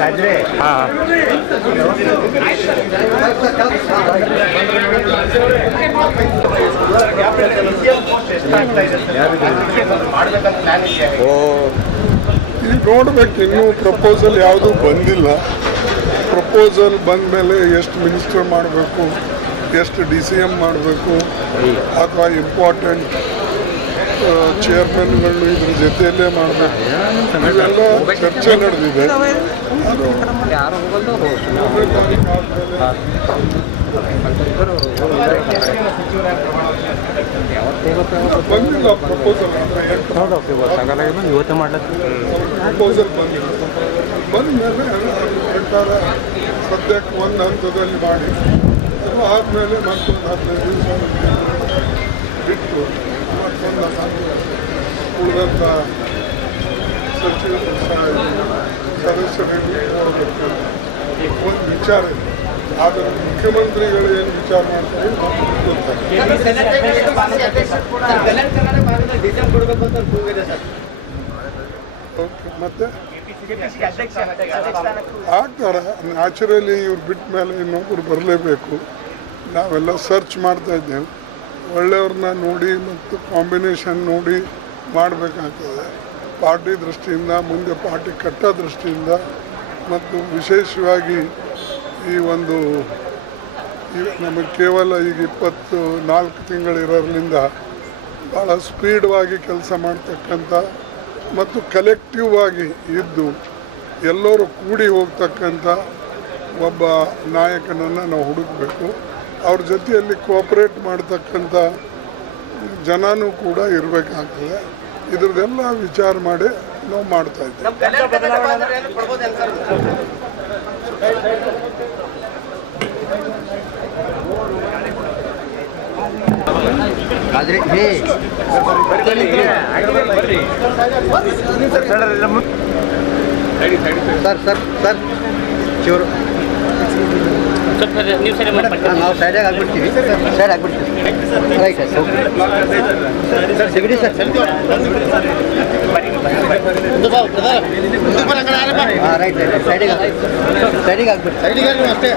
गाजरे हाँ ನೋಡ್ಬೇಕು. ಇನ್ನೂ ಪ್ರಪೋಸಲ್ ಯಾವುದೂ ಬಂದಿಲ್ಲ. ಪ್ರಪೋಸಲ್ ಬಂದ ಮೇಲೆ ಎಷ್ಟು ಮಿನಿಸ್ಟರ್ ಮಾಡಬೇಕು, ಎಷ್ಟು DCM ಮಾಡಬೇಕು, ಅಥವಾ ಇಂಪಾರ್ಟೆಂಟ್ ಚೇರ್ಮನ್ಗಳು ಇದ್ರ ಜೊತೆಯಲ್ಲೇ ಮಾಡಬೇಕು, ಇವೆಲ್ಲ ಚರ್ಚೆ ನಡೆದಿದೆ. ಅದು ಬಂದಿಲ್ಲ ಪ್ರಪೋಸಲ್ ಇವತ್ತು ಮಾಡ್ಲಕ್ಕೆ ಪ್ರಪೋಸಲ್ ಬಂದಿಲ್ಲ. ಬಂದ ಮೇಲೆ ಪ್ರಕಾರ ಸದ್ಯಕ್ಕೆ ಒಂದು ಹಂತದಲ್ಲಿ ಮಾಡಿ, ಅದು ಆದಮೇಲೆ ಮತ್ತೊಂದು 15 ದಿವಸ ಬಿಟ್ಟು ಮತ್ತೊಂದು ಉಳಿದಂಥ ಸಚಿವರು ಸದಸ್ಯರಿಗೆ ಹೋಗಬೇಕು. ಒಂದು ವಿಚಾರ ಇದೆ, ಆದರೆ ಮುಖ್ಯಮಂತ್ರಿಗಳು ಏನು ವಿಚಾರ ಮಾಡ್ತಾರೆ ಓಕೆ. ಮತ್ತೆ ಆಗ್ತಾರೆ ನ್ಯಾಚುರಲಿ. ಇವ್ರು ಬಿಟ್ಟ ಮೇಲೆ ಇನ್ನೊಬ್ಬರು ಬರಲೇಬೇಕು. ನಾವೆಲ್ಲ ಸರ್ಚ್ ಮಾಡ್ತಾ ಇದ್ದೇವೆ. ಒಳ್ಳೆಯವ್ರನ್ನ ನೋಡಿ ಮತ್ತು ಕಾಂಬಿನೇಷನ್ ನೋಡಿ ಮಾಡಬೇಕಾಗ್ತದೆ. ಪಾರ್ಟಿ ದೃಷ್ಟಿಯಿಂದ, ಮುಂದೆ ಪಾರ್ಟಿ ಕಟ್ಟೋ ದೃಷ್ಟಿಯಿಂದ, ಮತ್ತು ವಿಶೇಷವಾಗಿ ಈ ಒಂದು ನಮಗೆ ಕೇವಲ ಈಗ 24 ತಿಂಗಳಿರೋದ್ರಿಂದ ಭಾಳ ಸ್ಪೀಡ್ವಾಗಿ ಕೆಲಸ ಮಾಡ್ತಕ್ಕಂಥ ಮತ್ತು ಕಲೆಕ್ಟಿವ್ ಆಗಿ ಇದ್ದು ಎಲ್ಲರೂ ಕೂಡಿ ಹೋಗ್ತಕ್ಕಂಥ ಒಬ್ಬ ನಾಯಕನನ್ನು ನಾವು ಹುಡುಕಬೇಕು. ಅವ್ರ ಜೊತೆಯಲ್ಲಿ ಕೋಆಪ್ರೇಟ್ ಮಾಡ್ತಕ್ಕಂಥ ಜನನೂ ಕೂಡ ಇರಬೇಕಾಗ್ತದೆ. ಇದ್ರದ್ದೆಲ್ಲ ವಿಚಾರ ಮಾಡಿ ನಾವು ಮಾಡ್ತಾ ಇದ್ದೀವಿ. ಸರ್ ಸರ್ ಸರ್ ಚೂರು ನಾವು ಸೈಡಾಗಿ ಆಗ್ಬಿಡ್ತೀವಿ. ಸೈಡ್ ಆಗ್ಬಿಡ್ತೀವಿ. ರೈಟ್ ಸರ್ ಸರ್ ಸಿಗಡಿ ಸರ್ ಹಾಂ ರೈಟ್ ರೈಟ್ ಸೈಡಿಗೆ ಆಗ್ಬಿಟ್ಟು ಅಷ್ಟೇ.